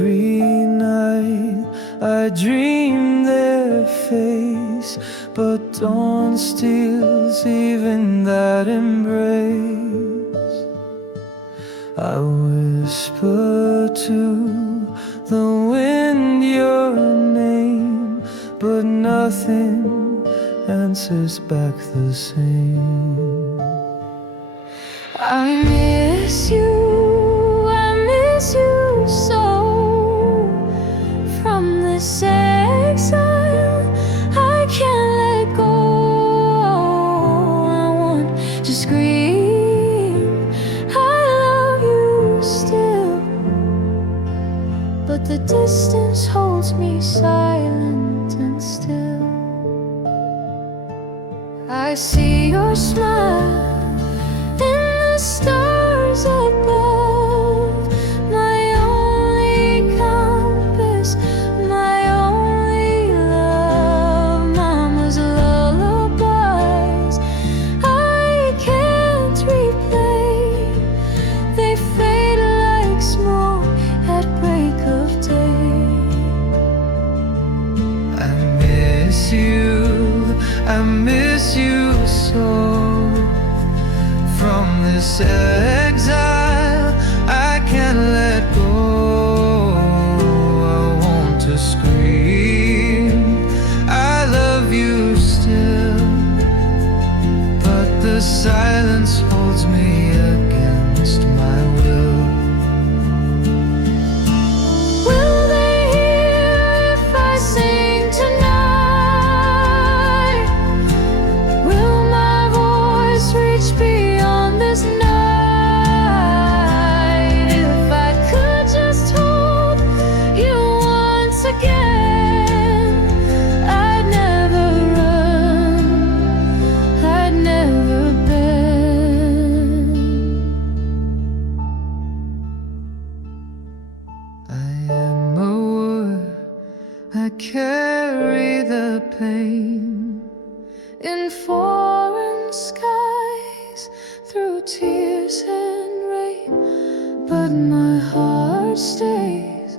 Every night I dream their face, but dawn steals even that embrace. I whisper to the wind your name, but nothing answers back the same. I miss you so. From this exile I can't let go. I want to scream I love you still, but the distance holds me silent and still. I see your smile in the stars above, my only compass, my only love. Mama's lullabies I can't replay, they fade like smoke at break of day. I miss you so. From this exile I can't let go. I want to scream I love you still, but the silence holds me against my will. Will they hear if I sing tonight? Will my voice reach beyond this night? If I could just hold you once again, I'd never run, I'd never bend. I am a wood, I carry the pain in foreign skies, through tears and rain, but my heart stays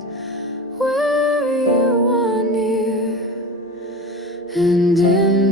where you are near, and in